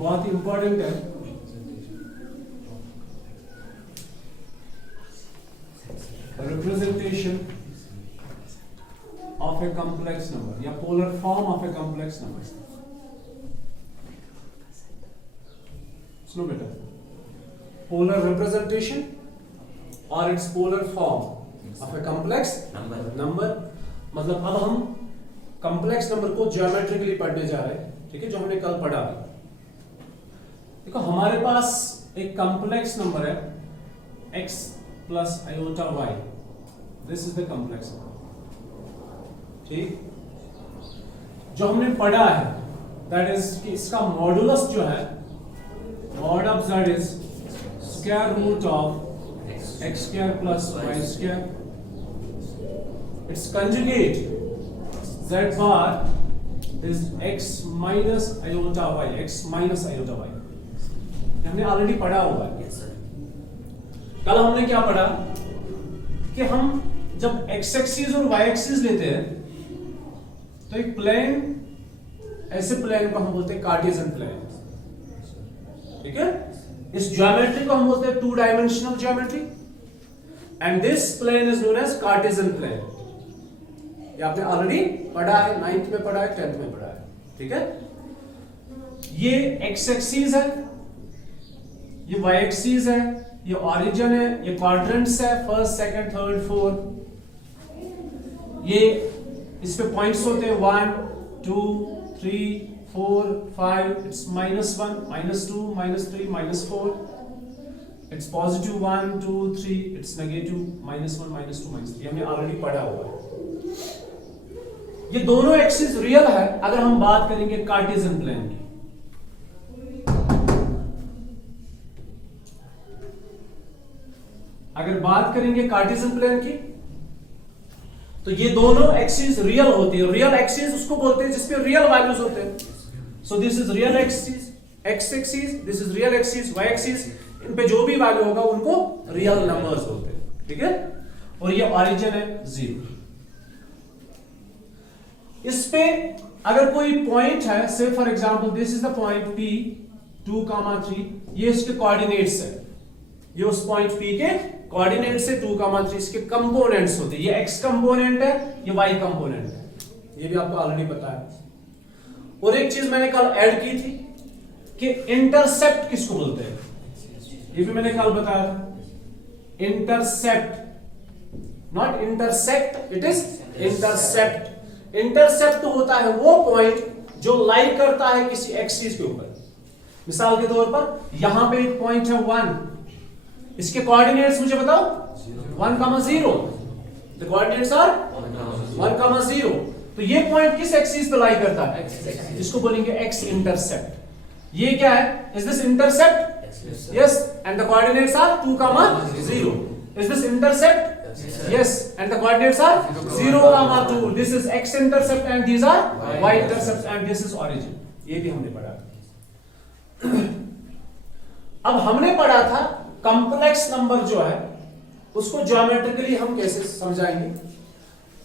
बहुत ही इंपॉर्टेंट है। Representation of a complex number या polar form of a complex number. सुनो बेटा, पोलर रिप्रेजेंटेशन और its polar form of a complex number. मतलब अब हम कॉम्प्लेक्स नंबर को ज्योमेट्रिकली पढ़ने जा रहे हैं, ठीक है, जो हमने कल पढ़ा। देखो हमारे पास एक कॉम्प्लेक्स नंबर है x plus iota y, this is the complex number, ठीक। जो हमने पढ़ा है दैट इज कि इसका मॉडुलस जो है, mod of z is square root of x square plus y square, its conjugate z bar is x minus iota y, x minus iota y। हमने ऑलरेडी पढ़ा हुआ है। yes, कल हमने क्या पढ़ा कि हम जब x एक्सिस और y एक्सिस लेते हैं तो एक प्लेन, ऐसे प्लेन को हम बोलते हैं कार्टेशियन प्लेन, ठीक है। इस ज्योमेट्री को हम बोलते हैं two dimensional geometry and this plane is known as Cartesian plane. ये आपने ऑलरेडी पढ़ा है, 9th में पढ़ा है, 10th में पढ़ा है, ठीक है। ये x एक्सिस है, ये y एक्सिस है, ये ओरिजिन है, ये क्वाड्रेंट्स है, फर्स्ट सेकंड थर्ड फोर्थ। ये इस पे पॉइंट्स होते हैं 1 2 3 4 5, it's -1 -2 -3 -4, it's positive 1 2 3, it's negative -1 -2 -3। हमने ऑलरेडी पढ़ा हुआ है। ये दोनों एक्सिस रियल है अगर हम बात करेंगे कार्टेशियन प्लेन की। अगर बात करेंगे कार्टेशियन प्लेन की तो ये दोनों एक्सिस रियल होती है। रियल एक्सिस उसको बोलते हैं जिसपे रियल वैल्यूज होते हैं। So this is real axis, X axis, this is real axis, Y axis, इन पे जो भी वैल्यू होगा उनको रियल नंबर्स बोलते हैं, ठीक है। और ये ओरिजिन है 0। इस पे अगर कोई पॉइंट है, से for example this is the point P 2, 3, ये इसके कोऑर्डिनेट्स है, ये उस पॉइंट P के कोऑर्डिनेट से 2, 3 इसके कंपोनेंट्स होते हैं। ये x कंपोनेंट है, ये y कंपोनेंट है, ये भी आपको ऑलरेडी पता है। और एक चीज मैंने कल ऐड की थी कि इंटरसेप्ट किसको बोलते हैं, ये भी मैंने कल बताया था। Intercept, not intersect, it is intercept. Intercept होता है वो पॉइंट जो लाई करता है किसी एक्सिस के ऊपर। मिसाल के तौर पर यहां पे एक पॉइंट है 1, इसके कोऑर्डिनेट्स मुझे बताओ 1, 0। The coordinates are 1, 0। तो ये पॉइंट किस एक्सिस पे लाई करता है, इसको बोलेंगे एक्स इंटरसेप्ट। ये क्या है, is this intercept? Yes, and the coordinates are 2, 0। Is this intercept? Yes, and the coordinates are 0, 2. This is x intercept and these are y intercept and this is origin. ये भी हमने पढ़ा। अब हमने पढ़ा था कॉम्प्लेक्स नंबर जो है उसको ज्योमेट्रिकली हम कैसे समझाएंगे।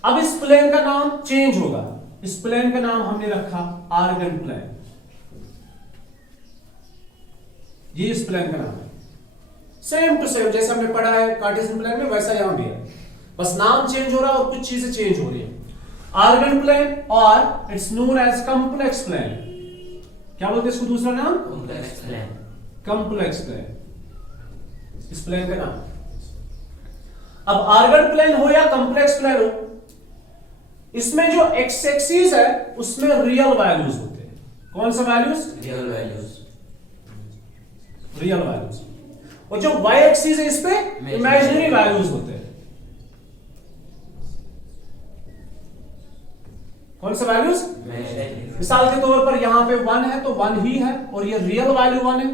अब इस प्लेन का नाम चेंज होगा। इस प्लेन का नाम हमने रखा आर्गन प्लेन। ये इस प्लेन का नाम है। सेम टू सेम जैसे हमने पढ़ा है कार्टेशियन प्लेन में, वैसा यहां भी है, बस नाम चेंज हो रहा है और कुछ चीजें चेंज हो रही है। आर्गन प्लेन और it's known as complex plane. क्या बोलते हैं इसको दूसरा नाम? Complex plane. कॉम्प्लेक्स प्लेन, इस प्लेन का नाम। अब आर्गन प्लेन हो या कॉम्प्लेक्स प्लेन हो, इसमें जो एक्स एक्सिस है उसमें रियल वैल्यूज होते हैं। कौन सा values? Real values. Real values. और जो y एक्सिस है इस पे इमेजिनरी वैल्यूज होते हैं। कौन सा वैल्यूज? मिसाल के तौर पर यहां पे 1 है तो 1 ही है और ये रियल वैल्यू 1 है।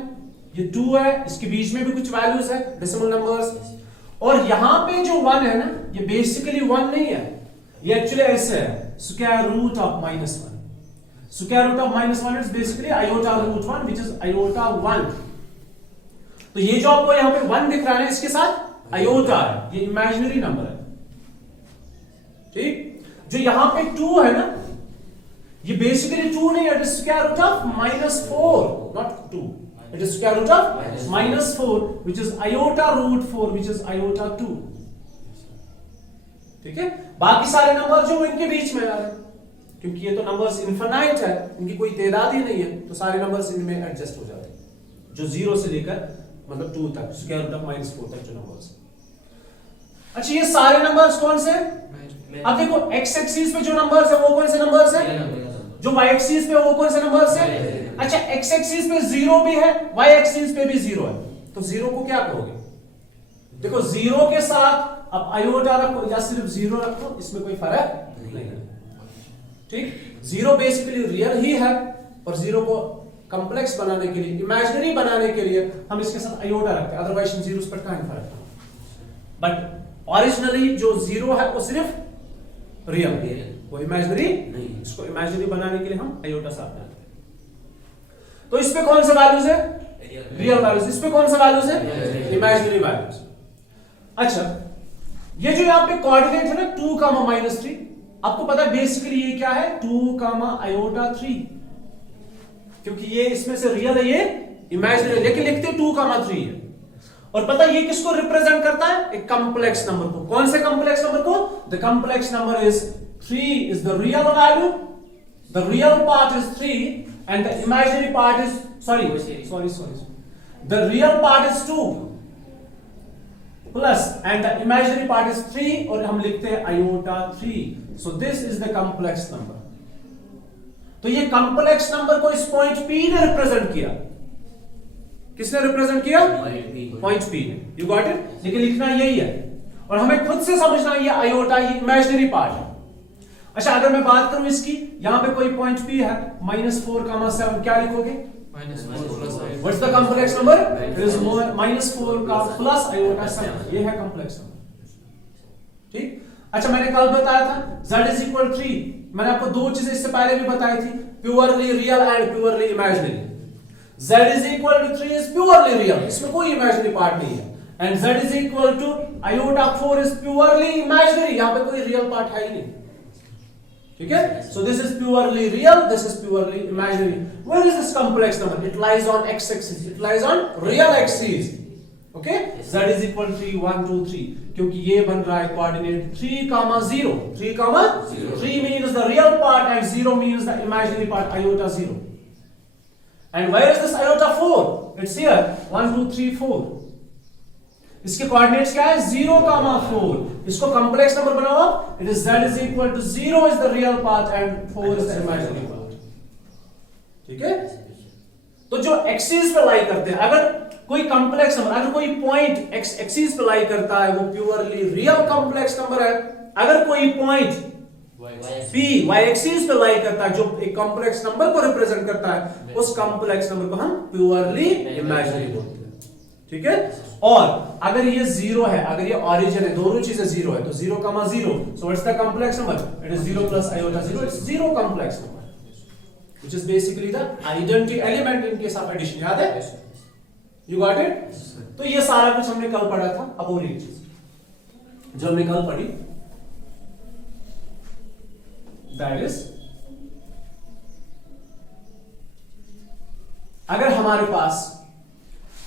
ये 2 है, इसके बीच में भी कुछ वैल्यूज है, डेसिमल नंबर्स। और यहां पे जो 1 है ना, ये बेसिकली 1 नहीं है, ये एक्चुअली ऐसे है square root of -1। Square root of -1 is basically iota root 1 which is iota 1। तो ये जो आपको यहां पे 1 दिख रहा है इसके साथ आयोटा है, ये इमेजिनरी नंबर है, ठीक। जो यहां पे 2 है ना, ये बेसिकली 2 नहीं, it is square root of -4, not 2, it is square root of -4 which is iota root 4 which is iota 2। ठीक है, बाकी सारे नंबर जो इनके बीच में आ रहे हैं, क्योंकि ये तो नंबर्स इनफिनाइट है, इनकी कोई तादाद ही नहीं है, तो सारे नंबर्स इनमें एडजस्ट हो जाते हैं, जो 0 से लेकर मतलब 2 तक, स्क्वायर रूट ऑफ -4 तक जो नंबर्स। अच्छा, ये सारे नंबर्स कौन से? अब देखो x एक्सिस पे जो नंबर्स है वो कौन से नंबर्स है, जो y एक्सिस पे वो कौन से नंबर्स है? अच्छा, x एक्सिस पे 0 भी है, y एक्सिस पे भी 0 है, तो 0 को क्या करोगे? देखो 0 के साथ अब आयोटा रखो या सिर्फ 0 रखो, इसमें कोई फर्क नहीं है। ठीक, 0 बेसिकली रियल ही है, और 0 को कॉम्प्लेक्स बनाने के लिए, इमेजिनरी बनाने के लिए हम इसके साथ आयोटा रखते हैं, अदरवाइज 0 पर कहां फर्क है। बट ओरिजिनली जो 0 है वो सिर्फ रियल है, वो इमेजिनरी नहीं, इसको इमेजिनरी बनाने के लिए हम आयोटा साथ डालते हैं। तो इस पे कौन सा वैल्यूज है? Real values. इस पे कौन सा वैल्यूज है? Imaginary values. अच्छा, ये जो यहाँ पे कोऑर्डिनेट है ना 2, -3, आपको पता है बेसिकली ये क्या है? 2, iota 3, क्योंकि ये इसमें से रियल है, ये इमेजिनरी, लेकिन लिखते 2, 3 है। और पता है ये किसको रिप्रेजेंट करता है? एक कॉम्प्लेक्स नंबर को। कौन से कॉम्प्लेक्स नंबर को? The complex number is 3 is the real value, the real part is 3 and the imaginary part is sorry the real part is 2 plus and the imaginary part is 3, और हम लिखते हैं iota 3, so this is the complex number। तो ये complex number को इस point P ने represent किया। किसने रिप्रेजेंट किया? पॉइंट P ने। You got it? लेकिन लिखना यही है, और हमें खुद से समझना ये आयोटा, ये इमेजिनरी पार्ट है। अच्छा, अगर मैं बात करूं इसकी, यहां पे कोई पॉइंट P है, -4, 7, क्या लिखोगे? What's the complex number? It is -4 का प्लस iota 7, ये है कॉम्प्लेक्स नंबर। ठीक। अच्छा, मैंने कल बताया था z इज इक्वल 3, मैंने आपको दो चीजें इससे पहले भी बताई थी, purely real and purely imaginary. z is equal to 3 is purely real, इसमें कोई इमेजिनरी पार्ट नहीं है, and z is equal to iota 4 is purely imaginary, यहां पे कोई रियल पार्ट है ही नहीं। ठीक है, so this is purely real, this is purely imaginary. Where is this complex number? It lies on x axis, it lies on real axis. Okay, z is equal to 3, 1, 2, 3, क्योंकि ये बन रहा है coordinate 3, 0, 3, 3 means the real part and 0 means the imaginary part, iota 0. And where is this iota 4? It's here, 1, 2, 3, 4. इसके coordinates क्या है? 0, 4। इसको complex number बनाओ, it is z is equal to 0 is the real part and 4 is the imaginary part. ठीक है, तो जो axis पे लाई करते हैं, अगर कोई कॉम्प्लेक्स नंबर, अगर कोई पॉइंट एक्स एक्सिस पे लाई करता है, वो प्योरली रियल कॉम्प्लेक्स नंबर है। अगर कोई पॉइंट P y एक्सिस पे लाई करता है, जो एक कॉम्प्लेक्स नंबर को रिप्रेजेंट करता है, उस कॉम्प्लेक्स नंबर को हम प्योरली इमेजिनरी बोलते हैं। ठीक है, और अगर ये 0 है, अगर ये ओरिजिन है, दोनों चीजें 0 है, तो 0, 0, so what's the complex number? It is 0 plus iota 0, it's 0 complex number, which is basically the identity element in case of addition। याद है? You got it? तो ये सारा कुछ हमने कल पढ़ा था। अब और एक चीज जो हमने कल पढ़ी, that is, अगर हमारे पास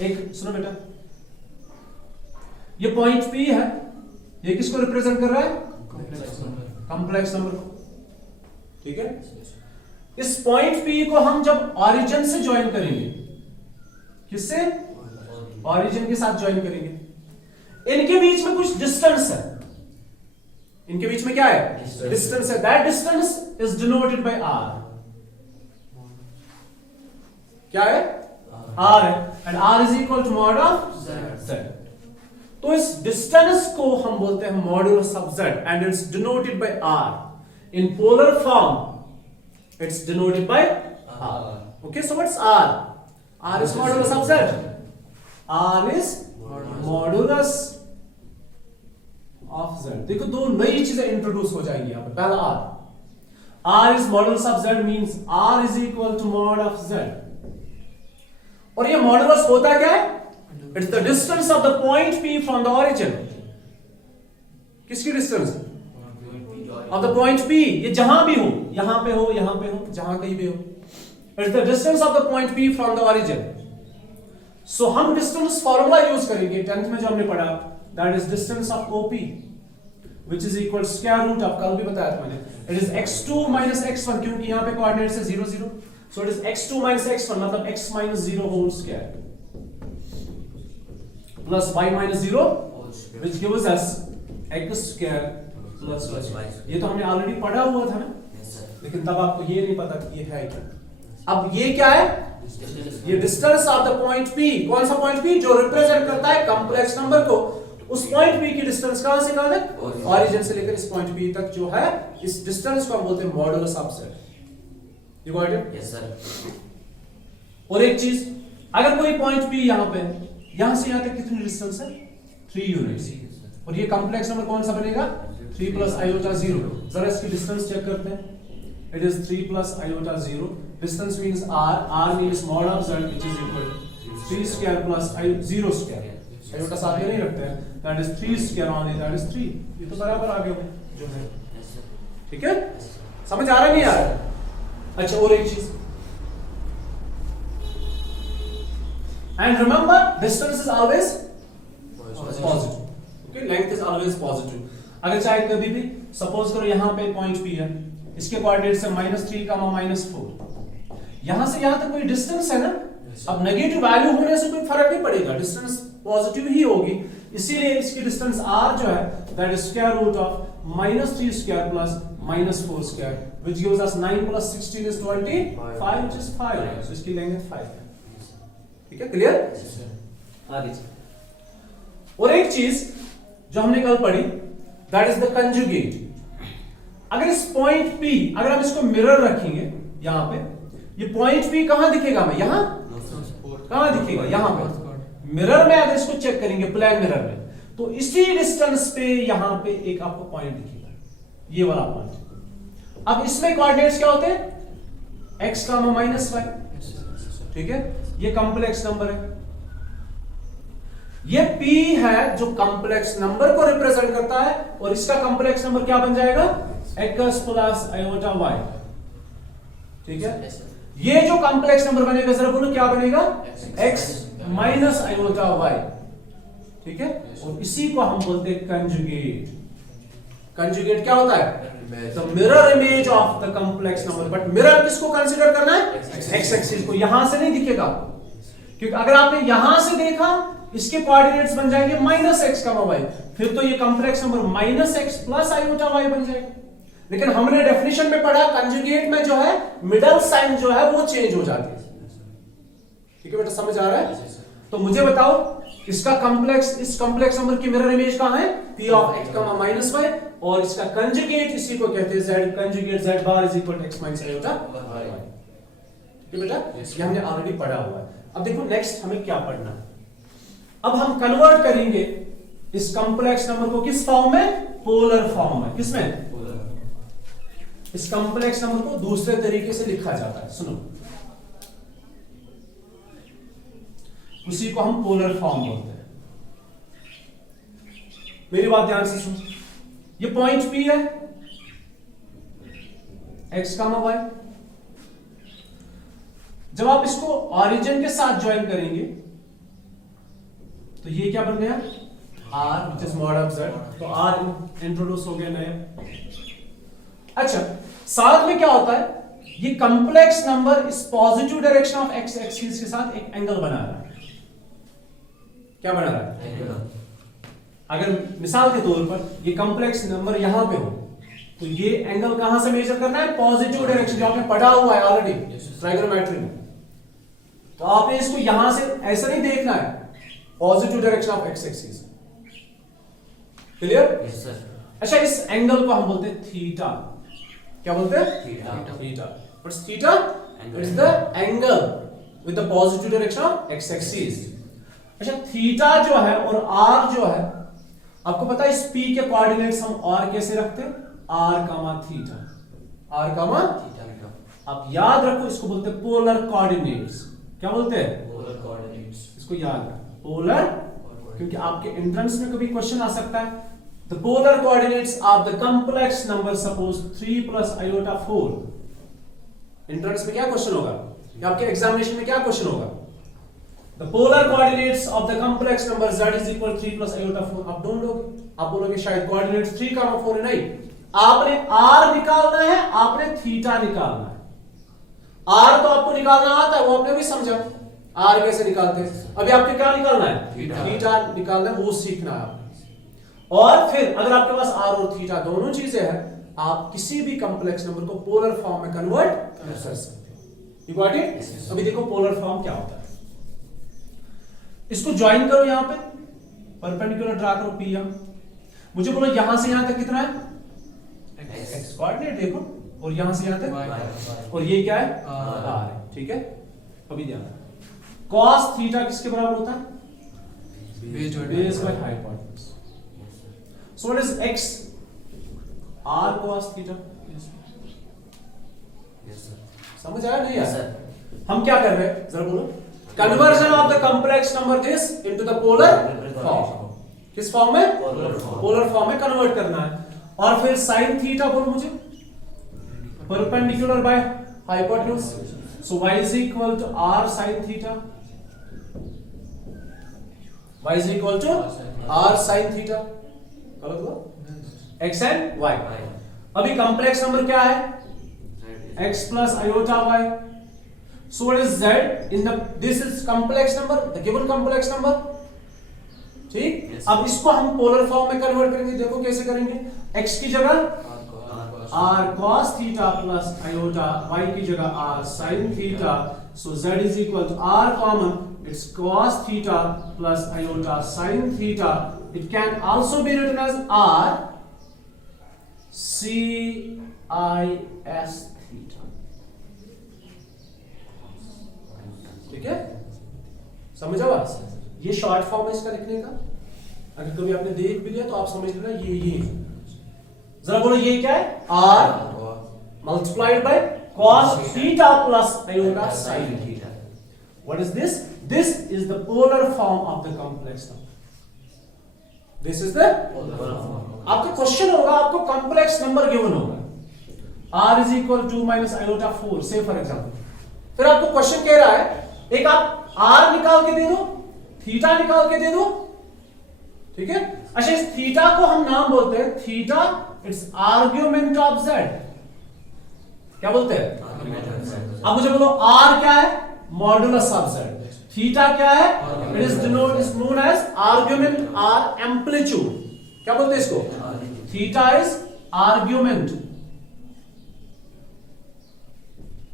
एक, सुनो बेटा, ये पॉइंट P है, ये किसको रिप्रेजेंट कर रहा है? कॉम्प्लेक्स नंबर को। ठीक है, इस पॉइंट P को हम जब ऑरिजिन से ज्वाइन करेंगे, किससे? ऑरिजिन के साथ ज्वाइन करेंगे, इनके बीच में कुछ डिस्टेंस है, इनके बीच में क्या है? डिस्टेंस है। That distance is denoted by r। क्या है? r है, and r is equal to mod of z। तो इस डिस्टेंस को हम बोलते हैं modulus of z, and it's denoted by r। In polar form it's denoted by r। Okay, so what's r? r is modulus of z, r is modulus of z। देखो, दो नई चीजें इंट्रोड्यूस हो जाएंगी यहां पर। पहला r is modulus of z means r is equal to mod of z, और ये मॉडुलस होता क्या है? It's the distance of the point P from the origin. किसकी distance? Of the point P, ये जहां भी हो, यहां पे हो, यहां पे हो, जहां कहीं भी हो, it's the distance of the point P from the origin. So हम डिस्टेंस फॉर्मूला यूज करेंगे 10th में जो हमने पढ़ा, that is distance of OP which is equal square root of, कल भी बताया था मैंने, it is x2 minus x1, क्योंकि यहाँ पे कोऑर्डिनेट्स है 0 0, so it is x2 minus x1 मतलब x minus 0 whole square plus y minus 0 which gives us x square plus y। ये तो हमने ऑलरेडी पढ़ा हुआ था ना, लेकिन तब आपको ये नहीं पता कि ये है क्या। अब ये क्या है, ये distance of the point P, कौन सा पॉइंट P, जो रिप्रेजेंट करता है कॉम्प्लेक्स नंबर को। उस पॉइंट P की डिस्टेंस कहां से कहां तक, ओरिजिन से लेकर इस पॉइंट P तक जो है, इस डिस्टेंस को हम बोलते हैं modulus of z। You got it? Yes sir. और एक चीज, अगर कोई पॉइंट P यहां पे, यहां से यहां तक कितनी डिस्टेंस है, 3 यूनिट्स, और ये कॉम्प्लेक्स नंबर कौन सा बनेगा, 3 plus iota 0। जरा इसकी डिस्टेंस चेक करते हैं, it is 3 plus iota 0, distance means r means mod of z which is equal to 3 square plus 0 square, iota साथ में नहीं रखते हैं, that is 3 square on that is 3, ये तो बराबर आ गया जो है, ठीक है, समझ आ रहा नहीं आ रहा? अच्छा, और एक चीज, and remember distance is always positive, okay, length is always positive. अगर चाहे कभी भी सपोज करो यहां पे पॉइंट P है, इसके कोऑर्डिनेट्स है -3, -4, यहां से यहां तक कोई डिस्टेंस है ना, अब नेगेटिव वैल्यू होने से कोई फर्क नहीं पड़ेगा, डिस्टेंस पॉजिटिव ही होगी, इसीलिए इसकी डिस्टेंस r जो है that is square root of -3 square plus -4 square which gives us 9 plus 16 is 25 which is 5, so इसकी लेंथ 5 है, ठीक है, क्लियर? आगे और एक चीज जो हमने कल पढ़ी, दैट इज द कंजुगेट। अगर इस पॉइंट P, अगर हम इसको मिरर रखेंगे यहां पे, ये पॉइंट P कहां दिखेगा हमें, यहां कहां दिखेगा, यहां पे मिरर में अगर इसको चेक करेंगे प्लेन मिरर में, तो इसी डिस्टेंस पे यहां पे एक आपको पॉइंट दिखेगा, ये वाला पॉइंट। अब इसमें कोऑर्डिनेट्स क्या होते हैं, x, -y, ठीक है, ये कॉम्प्लेक्स नंबर है, ये P है जो कॉम्प्लेक्स नंबर को रिप्रेजेंट करता है, और इसका कॉम्प्लेक्स नंबर क्या बन जाएगा, x plus iota y, ठीक है। ये जो कॉम्प्लेक्स नंबर बनेगा, जरा बोलो क्या बनेगा, x minus iota y, ठीक है, और इसी को हम बोलते हैं कंजुगेट। कंजुगेट क्या होता है, the mirror image of the complex number, but mirror किसको कंसीडर करना है, x एक्सिस को, यहां से नहीं दिखेगा, क्योंकि अगर आपने यहां से देखा, इसके कोऑर्डिनेट्स बन जाएंगे -x, y, फिर तो ये complex number -x plus iota y बन जाएगा। लेकिन हमने डेफिनेशन में पढ़ा, कंजुगेट में जो है मिडल साइन जो है वो चेंज हो जाती है, ठीक है बेटा, समझ आ रहा है? तो मुझे बताओ, इसका कॉम्प्लेक्स, इस कॉम्प्लेक्स नंबर की मिरर इमेज कहां है, P of x, -y, और इसका कंजुगेट इसी को कहते हैं z, conjugate z bar is equal to x minus iota y, ठीक है बेटा, ये हमने ऑलरेडी पढ़ा हुआ है। अब देखो नेक्स्ट हमें क्या पढ़ना है, अब हम कन्वर्ट करेंगे इस कॉम्प्लेक्स नंबर को किस फॉर्म में, पोलर फॉर्म में। किसमें, इस कॉम्प्लेक्स नंबर को दूसरे तरीके से लिखा जाता है, सुनो, उसी को हम पोलर फॉर्म बोलते हैं। मेरी बात ध्यान से सुनो, ये पॉइंट P है, x, y, जब आप इसको ऑरिजिन के साथ ज्वाइन करेंगे तो ये क्या बन गया, r which is mod of z, तो r इंट्रोड्यूस हो गया नया। अच्छा, साथ में क्या होता है, ये कॉम्प्लेक्स नंबर इस positive direction of x axis के साथ एक एंगल बना रहा है, क्या बना रहा है, एंगल। अगर मिसाल के तौर पर ये कॉम्प्लेक्स नंबर यहां पे हो, तो ये एंगल कहां से मेजर करना है, पॉजिटिव डायरेक्शन, जो आपने पढ़ा हुआ है ऑलरेडी ट्राइगोनोमेट्री में। तो आपने इसको यहां से ऐसा नहीं देखना है, positive direction of x axis, clear? Yes sir. अच्छा, इस एंगल को हम बोलते हैं थीटा, क्या बोलते हैं, theta. What's theta, it's the angle with the positive direction of x axis. अच्छा, थीटा जो है और r जो है, आपको पता है इस p के कोऑर्डिनेट्स हम r कैसे रखते हैं, r, थीटा, r, आप याद रखो, इसको बोलते हैं पोलर कोऑर्डिनेट्स। क्या बोलते हैं, पोलर कोऑर्डिनेट्स, इसको याद रखो, पोलर, क्योंकि आपके एंट्रेंस में कभी क्वेश्चन आ सकता है the polar coordinates of the complex number, suppose 3 plus iota 4. Entrance में क्या क्वेश्चन होगा, या आपके एग्जामिनेशन में क्या क्वेश्चन होगा? The polar coordinates of the complex number z is equal 3 plus iota 4. आप ढूंढ लोगे, आप बोलोगे शायद कोऑर्डिनेट्स 3, 4 है। नहीं, आपने r निकालना है, आपने थीटा निकालना है। r तो आपको निकालना आता है, वो आपने भी समझा r कैसे निकालते हैं। अभी आपको क्या निकालना है? थीटा निकालना है, वो सीखना है आपने। और फिर अगर आपके पास r और थीटा दोनों चीजें हैं, आप किसी भी कॉम्प्लेक्स नंबर को पोलर फॉर्म में कन्वर्ट कर सकते हो। You got it? अभी देखो पोलर फॉर्म क्या होता है। इसको ज्वाइन करो, यहां पे परपेंडिकुलर ड्रा करो p यहां। मुझे बोलो यहां से यहां तक कितना है? x कोऑर्डिनेट देखो, और यहां से यहां तक, और ये क्या है? r है। ठीक है, अभी ध्यान cos थीटा किसके बराबर होता है? Base by hypotenuse. So what is x? r cos theta. समझ आया नहीं यार? हम क्या कर रहे हैं जरा बोलो। Conversion of the complex number this into the polar form. किस फॉर्म में? पोलर फॉर्म में कन्वर्ट करना है। और फिर sin थीटा बोल मुझे, perpendicular by hypotenuse. So y is equal to r sin theta, y is equal to r sin theta. गलत हुआ? x and y। अभी कॉम्प्लेक्स नंबर क्या है? x plus iota y। So what is z in the, this is complex number, the given complex number। ठीक, अब इसको हम polar form में कन्वर्ट करेंगे। देखो कैसे करेंगे। x की जगह r cos theta plus iota, y की जगह r sin theta. So z is equal to r common, it's cos theta plus iota sin theta. It can also be written as r c I s theta। ठीक है, समझ आओ? ये short form है इसका लिखने का। अगर कभी आपने देख भी लिया तो आप समझ लेना ये जरा बोलो ये क्या है? r multiplied by cos theta plus iota sin theta। What is this? This is the polar form of the complex number। This is the polar form। आपका क्वेश्चन होगा, आपको कॉम्प्लेक्स नंबर गिवन होगा, r is equal to minus iota 4 से for example. फिर आपको question कह रहा है, एक आप r निकाल के दे दो, थीटा निकाल के दे दो। ठीक है, अच्छा इस थीटा को हम नाम बोलते हैं theta, it's argument of z। क्या बोलते हैं? अब मुझे बोलो r क्या है? Modulus of z। थीटा क्या है? It is known as argument और एम्पलीट्यूड। क्या बोलते हैं इसको? थीटा इज आर्ग्यूमेंट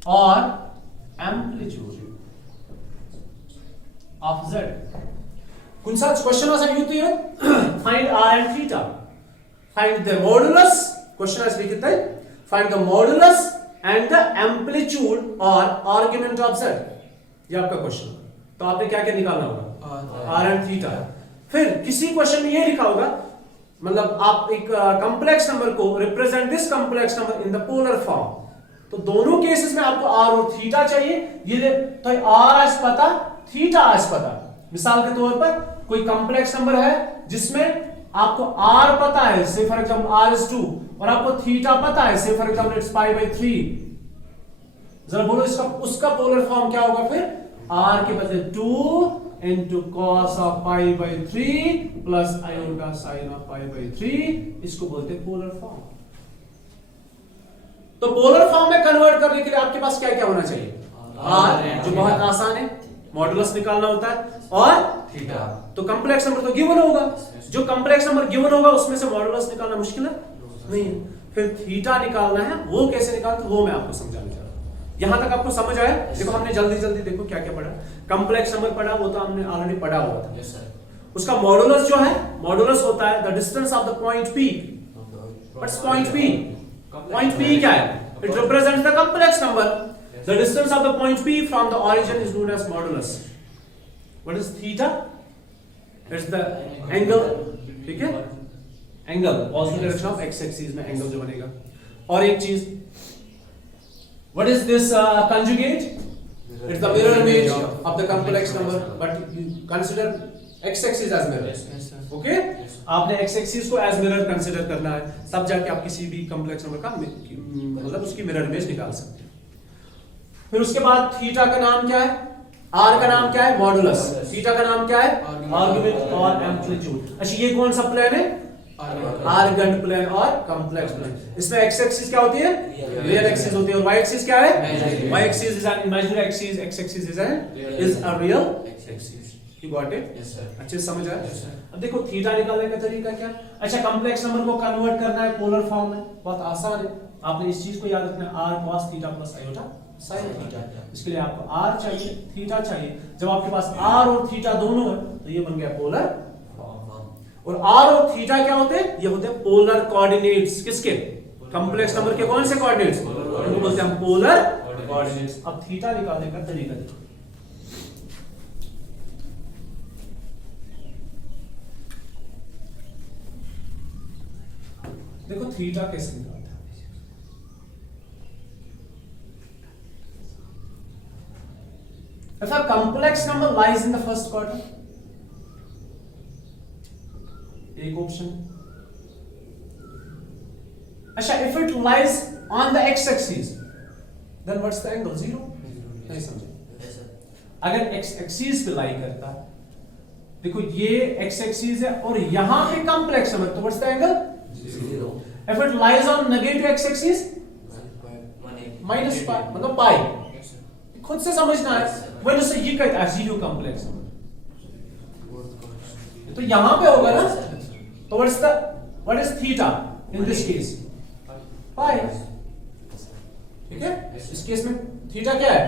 और एम्पलीट्यूड ऑफ z। कौन सा क्वेश्चन वाज यूज है? Find r and theta, find the modulus. Question ऐसे लिखते हैं, find the modulus and the amplitude और आर्ग्यूमेंट ऑफ z। ये आपका क्वेश्चन। तो आपने क्या क्या निकालना होगा? r and theta. फिर किसी क्वेश्चन में ये लिखा होगा, मतलब आप एक कॉम्प्लेक्स नंबर को represent this complex number in the polar form. तो दोनों केसेस में आपको r और थीटा चाहिए। ये तो r आज पता, थीटा आज पता। मिसाल के तौर पर कोई कॉम्प्लेक्स नंबर है जिसमें आपको r पता है, से फॉर एग्जांपल r is 2, और आपको थीटा पता है, से for example it's pi by 3। जरा बोलो इसका उसका पोलर फॉर्म क्या होगा? फिर r के बदले 2 into cos of pi by 3 plus iota sin of pi by 3। इसको बोलते हैं पोलर फॉर्म। तो पोलर फॉर्म में कन्वर्ट करने के लिए आपके पास क्या क्या होना चाहिए? r, जो बहुत आसान है, मॉडुलस निकालना होता है, और थीटा। तो कॉम्प्लेक्स नंबर तो गिवन होगा, जो कॉम्प्लेक्स नंबर गिवन होगा उसमें से मॉडुलस निकालना मुश्किल है नहीं है। फिर थीटा निकालना है, वो कैसे निकालते वो मैं आपको समझाने जा रहा हूं। यहां तक आपको समझ आया? देखो हमने जल्दी जल्दी देखो क्या क्या पढ़ा। कॉम्प्लेक्स नंबर पढ़ा, वो तो हमने ऑलरेडी पढ़ा हुआ था। Yes sir. उसका मॉडुलस जो है, मॉडुलस होता है the distance of the point P। What's point P? Point P क्या है? It represents the complex number. The distance of the point P from the origin is known as modulus. What is theta? It's the angle. ठीक है, angle positive direction of x axis में angle जो बनेगा। और एक चीज, what is this conjugate? It's the mirror image of the complex number, but you consider x axis as mirror। Yes, sir. Okay आपने x axis को as mirror consider करना है, तब जाके आप किसी भी कॉम्प्लेक्स नंबर का मतलब उसकी मिरर इमेज निकाल सकते हैं। फिर उसके बाद थीटा का नाम क्या है, आर का नाम क्या है, मॉडुलस, थीटा का नाम क्या है, आर्गुमेंट और एम्पलीट्यूड। अच्छा ये कौन सा प्लेन है, आर्गेंट प्लेन और कॉम्प्लेक्स प्लेन। इसमें एक्स एक्सिस क्या होती है, रियल एक्सिस होती है, और वाई एक्सिस क्या है, Y axis is an imaginary axis, X axis is a real axis. You got it? Yes sir. अच्छे से समझ आया? अब देखो थीटा निकालने का तरीका क्या है। अच्छा कॉम्प्लेक्स नंबर को कन्वर्ट करना है पोलर फॉर्म में, बहुत आसान है। आपने इस चीज को याद रखना है, r cos theta plus iota sin theta. इसके लिए आपको r चाहिए, थीटा चाहिए। जब आपके पास r और थीटा दोनों है तो ये बन गया पोलर फॉर्म। और r और थीटा क्या होते हैं, ये होते हैं पोलर कोऑर्डिनेट्स। किसके, कॉम्प्लेक्स नंबर के कौन से कोऑर्डिनेट्स, इनको बोलते हैं पोलर कोऑर्डिनेट्स। अब थीटा निकालने का तरीका देखो। देखो थीटा कैसे निकालते हैं। If a complex number lies in the first quadrant, एक ऑप्शन। अच्छा if it lies on the x axis, then what's the angle? Zero? नहीं समझे? अगर x axis पे लाई करता, देखो ये x axis है और यहां पे complex number, तो what's the angle? Zero. If it lies on negative x axis, minus pi, मतलब pi। खुद से समझना है। वैसे से ये कहता है जीरो कॉम्प्लेक्स नंबर, तो यहां पे होगा ना, तो what is theta in this case, pi. ठीक है, इस केस में थीटा क्या है,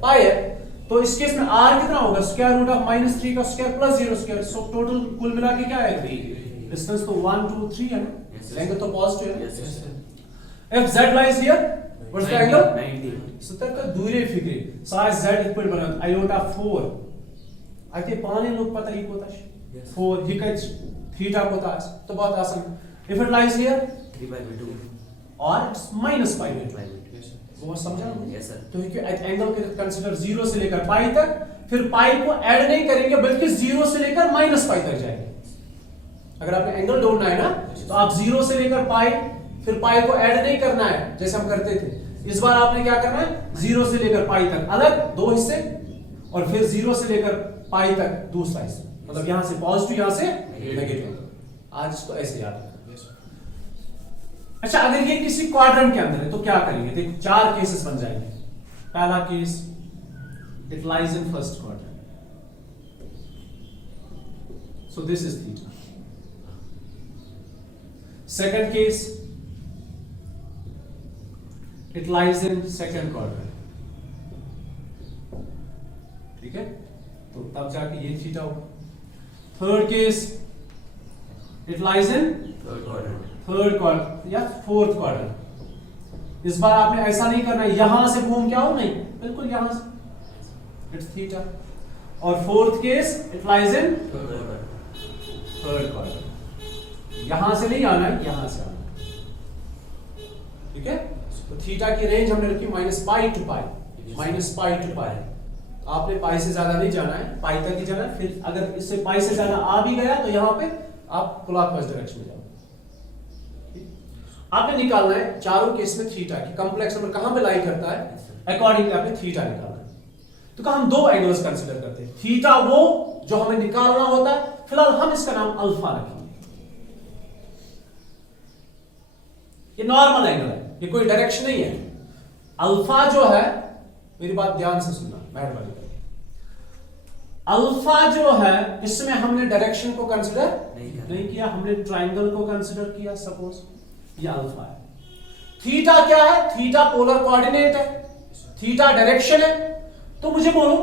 पाई है। तो इस केस में r कितना होगा, स्क्वायर रूट ऑफ -3 का square plus 0 square, so total कुल मिला के क्या है 3। डिस्टेंस तो 1 2 3 है ना, एंगल तो पॉजिटिव है। if z lies here, what's the angle? 90. So तब का दूरी फिक्रे साइज z इक्वल बना आयोटा 4 आते पाने लोग पता ही कोता 4 ही का थीटा कोता, तो बहुत आसान। if it lies here 3/2 or it's -π/2, वो समझा? Yes sir. तो ये एंगल के कंसीडर 0 से लेकर पाई तक, फिर पाई को ऐड नहीं करेंगे बल्कि 0 से लेकर -π तक जाएंगे। अगर आपने एंगल ढूंढना है ना, तो आप 0 से लेकर पाई, फिर पाई को ऐड नहीं करना है जैसे हम करते थे। इस बार आपने क्या करना है, 0 से लेकर पाई तक अलग दो हिस्से, और फिर 0 से लेकर पाई तक दूसरा हिस्सा, मतलब यहां से पॉजिटिव यहां से नेगेटिव। आज इसको ऐसे याद रखना। अच्छा अगर ये किसी क्वाड्रेंट के अंदर है तो क्या करेंगे, देखो 4 केसेस बन जाएंगे। पहला case, it lies in first quadrant, so this is theta. Second case, it lies in second quadrant, ठीक है, तो तब जाके ये थीटा होगा। Third case, it lies in third quadrant या फोर्थ क्वाड्रेंट। इस बार आपने ऐसा नहीं करना है यहां से घूम के आओ, नहीं, बिल्कुल यहां से, इट्स थीटा। और fourth case, it lies in third quadrant, यहां से नहीं आना है, यहां से आना है, ठीक है। तो थीटा की रेंज हमने रखी -π to π, -π to π। आपने पाई से ज्यादा नहीं जाना है, पाई तक ही जाना है। फिर अगर इससे पाई से ज्यादा आ भी गया तो यहां पे आप क्लॉकवाइज डायरेक्शन में जाओ। आपने निकालना है चारों केस में थीटा की कॉम्प्लेक्स नंबर कहां पे लाई करता है, अकॉर्डिंगली आपने थीटा निकालना है। तो हम दो एंगल्स कंसीडर करते हैं। थीटा वो जो हमें निकालना होता है, फिलहाल हम इसका नाम अल्फा रखेंगे। ये नॉर्मल एंगल है, ये कोई डायरेक्शन नहीं है। अल्फा जो है, मेरी बात ध्यान से सुनना मेहरबानी करके, अल्फा जो है इसमें हमने डायरेक्शन को कंसीडर नहीं किया, हमने ट्रायंगल को कंसीडर किया। सपोज ये अल्फा है। थीटा क्या है, थीटा पोलर कोऑर्डिनेट है, थीटा डायरेक्शन है। तो मुझे बोलो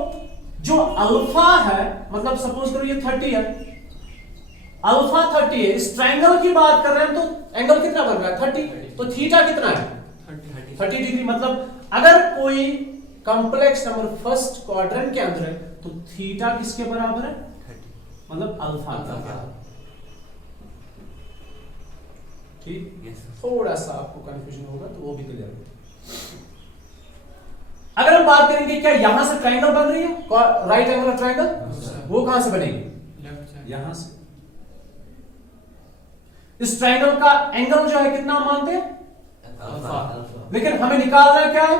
जो अल्फा है, मतलब सपोज करो ये 30 है, अल्फा 30 है, इस ट्रायंगल की बात कर रहे हैं तो एंगल कितना बन रहा है 30, तो थीटा कितना है 30 डिग्री। मतलब अगर कोई कॉम्प्लेक्स नंबर फर्स्ट क्वाड्रेंट के अंदर है तो थीटा किसके बराबर है, 30, मतलब अल्फा के बराबर। ठीक, थोड़ा सा आपको कंफ्यूजन होगा तो वो भी क्लियर होगा। अगर हम बात करेंगे क्या यहां से ट्रायंगल बन रही है, राइट एंगल ट्रायंगल, वो कहां से बनेगी, यहां से। इस ट्रायंगल का एंगल जो है कितना हम मानते हैं अल्फा, लेकिन हमें निकालना है क्या है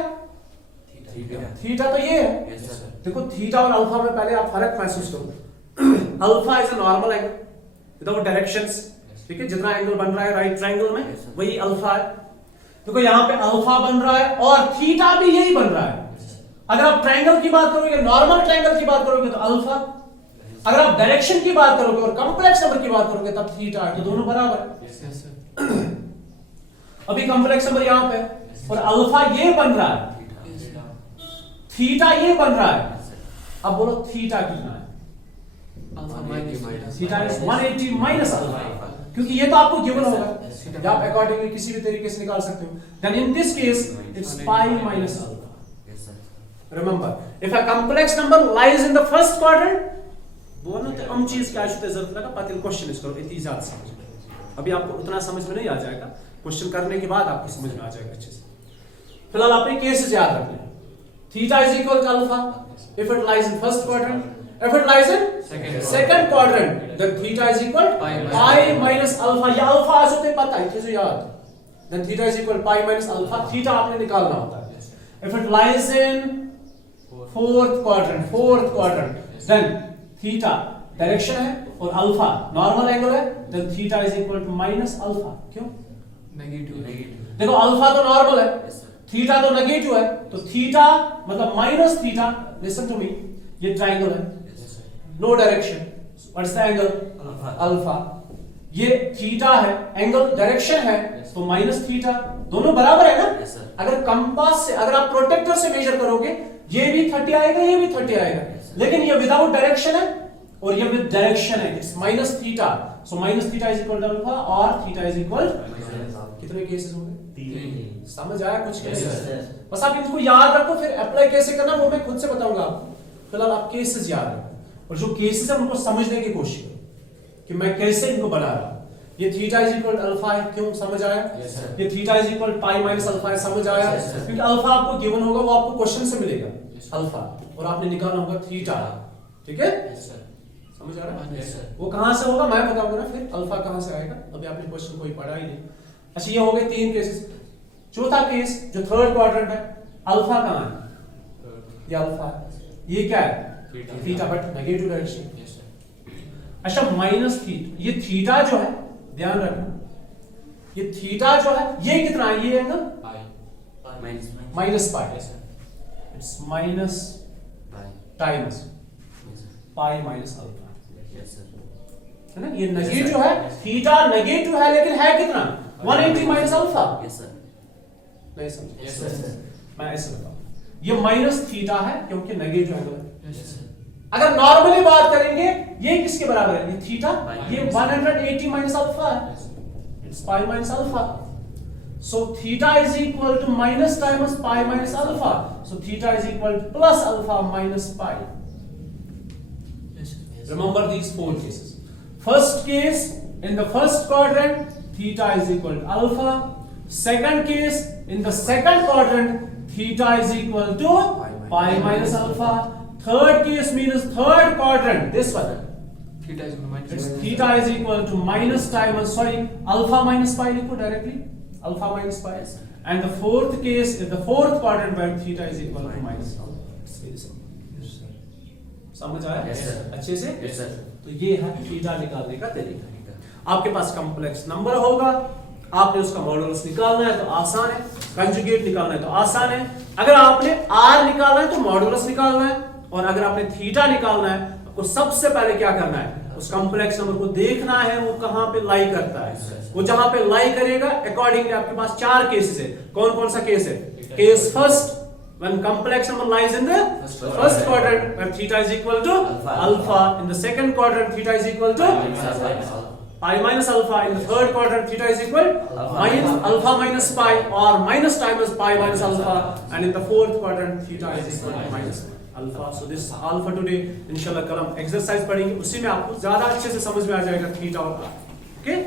थीटा, तो ये है। देखो थीटा और अल्फा में पहले आप फर्क महसूस करो। Alpha is a normal angle without directions, ठीक है, जितना एंगल बन रहा है राइट ट्रायंगल में वही अल्फा है। देखो यहाँ पे अल्फा बन रहा है और थीटा भी यही बन रहा है। अगर आप ट्रायंगल की बात करोगे, नॉर्मल ट्रायंगल की बात करोगे तो अल्फा, अगर आप डायरेक्शन की बात करोगे और कॉम्प्लेक्स नंबर की बात करोगे तब थीटा है, तो दोनों बराबर है। अभी कॉम्प्लेक्स नंबर यहां पे और अल्फा ये बन रहा है, थीटा ये बन रहा है। अब बोलो थीटा कितना है? थीटा इज 180 माइनस अल्फा, क्योंकि ये तो आपको गिवन होगा, या आप अकॉर्डिंगली किसी भी तरीके से निकाल सकते हो। Then in this case it's pi minus alpha. Remember, if a complex number lies in the first quadrant, दोनों तो हम चीज क्या शुद्ध जरूरत लगा पति क्वेश्चन इसको इतनी ज्यादा समझ में। अभी आपको उतना समझ में नहीं आ जाएगा, क्वेश्चन करने के बाद आपको समझ में आ जाएगा अच्छे से। फिलहाल आपने केसेस याद रखने हैं। Theta is equal to alpha if it lies in first quadrant, if it lies in second quadrant, then theta is equal pi minus alpha। ये अल्फा आज होते पता है किसी याद, then theta is equal pi minus alpha। Theta आपने निकालना होता है। If it lies in fourth quadrant, then theta direction है और अल्फा नॉर्मल एंगल है, then theta is equal to minus alpha। क्यों? नेगेटिव। देखो अल्फा तो नॉर्मल है, थीटा तो नेगेटिव है, तो थीटा मतलब minus theta. Listen to me, ये ट्रायंगल है, no direction, what's the angle? Alpha. ये थीटा है, एंगल डायरेक्शन है, तो माइनस थीटा। दोनों बराबर है ना? अगर कंपास से, अगर आप प्रोटेक्टर से मेजर करोगे, ये भी 30 आएगा, ये भी 30 आएगा, लेकिन ये विदाउट डायरेक्शन है और ये विद डायरेक्शन है, it's minus theta. So minus theta is equal to alpha और थीटा इज इक्वल, कितने केसेस हो गए? 3। समझ आया कुछ केसेस? बस आप इनको याद रखो, फिर अप्लाई कैसे करना वो मैं खुद से बताऊंगा आपको। फिलहाल आप केसेस याद रखो और जो केसेस है उनको समझने की कोशिश करो कि मैं कैसे इनको बना रहा हूं। ये थीटा इज इक्वल अल्फा है, क्यों? समझ आया? ये theta is equal pi minus alpha है, समझ आया? क्योंकि अल्फा आपको गिवन होगा, वो आपको क्वेश्चन से मिलेगा अल्फा, और आपने निकालना होगा थीटा, ठीक है? समझ आ रहा है? वो कहां से होगा मैं बताऊंगा ना, फिर अल्फा कहां से आएगा, अभी आपने क्वेश्चन कोई पढ़ा ही नहीं। अच्छा, ये हो गए 3 केसेस। चौथा केस जो थर्ड क्वाड्रेंट है, अल्फा कहां है? ये अल्फा है, ये क्या है? Theta, but negative direction. अच्छा, माइनस थीटा, ये थीटा जो है ध्यान रखना, ये थीटा जो है ये कितना है? ये angle minus pi, it's minus times pi minus alpha, है ना? ये नेगेटिव है, थीटा नेगेटिव है, लेकिन है कितना? 180 माइनस अल्फा। नहीं समझे? मैं ऐसे बताऊं, ये माइनस थीटा है क्योंकि नेगेटिव एंगल है। अगर नॉर्मली बात करेंगे, ये किसके बराबर है? ये थीटा, ये 180 माइनस अल्फा है, it's pi minus alpha. So theta is equal to minus times pi minus alpha, so theta is equal to plus alpha minus pi. Remember these 4 cases. First case, in the first quadrant, theta is equal to alpha. Second case, in the second quadrant, theta is equal to pi minus alpha. Third case means third quadrant, this one. Theta is equal to minus times, alpha minus pi, लिखो directly, alpha minus pi. And the fourth case is the fourth quadrant where theta is equal to minus alpha. समझ आया? अच्छे से? तो ये है theta निकालने का तरीका। आपके पास कॉम्प्लेक्स नंबर होगा, आपने उसका मॉडुलस निकालना है तो आसान है, कंजुगेट निकालना है तो आसान है। अगर आपने आर निकालना है तो मॉडुलस निकालना है, और अगर आपने थीटा निकालना है आपको सबसे पहले क्या करना है? उस कॉम्प्लेक्स नंबर को देखना है वो कहां पे लाई करता है। वो जहां पे लाई करेगा अकॉर्डिंगली आपके पास 4 केसेस है। कौन कौन सा केस है? Case first, when complex number lies in the first quadrant where theta is equal to alpha, in the second quadrant theta is equal to pi minus alpha, in the third quadrant theta is equal minus alpha minus pi or minus times pi minus alpha, and in the fourth quadrant theta is equal to minus alpha. So this all for today. इंशाल्लाह कल हम exercise पढ़ेंगे, उसी में आपको ज्यादा अच्छे से समझ में आ जाएगा थीटा और आर। ओके।